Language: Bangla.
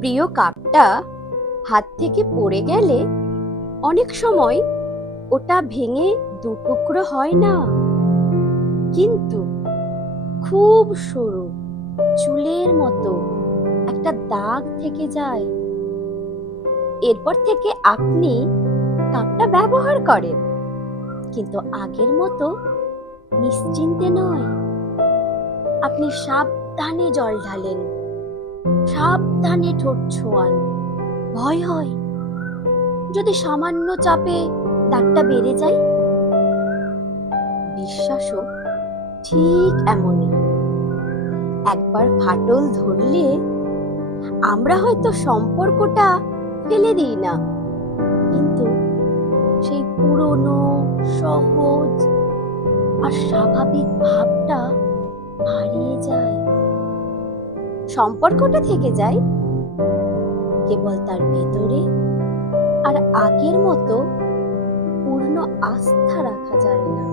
প্রিয় কাপটা হাত থেকে পড়ে গেলে অনেক সময় ওটা ভেঙে দুটুকরো হয় না, কিন্তু খুব সরু চুলের মতো একটা দাগ থেকে যায়। এরপর থেকে আপনি কাপটা ব্যবহার করেন, কিন্তু আগের মতো নিশ্চিন্তে নয়। আপনি সাবধানে জল ঢালেন, সাবধানে ঠোঁট ছোঁয়ান। ভয় হয় যদি সামান্য চাপে দাগটা বেড়ে যায়। বিশ্বাসও ঠিক এমনই। একবার ফাটল ধরলে আমরা হয়তো সম্পর্কটা ফেলে দিই না, কিন্তু সেই পুরনো সহজ আর স্বাভাবিক ভাবটা হারিয়ে যায়। সম্পর্কটা থেকে যায় কেবল তার ভেতরে, আর আগের মতো পূর্ণ আস্থা রাখা যায় না।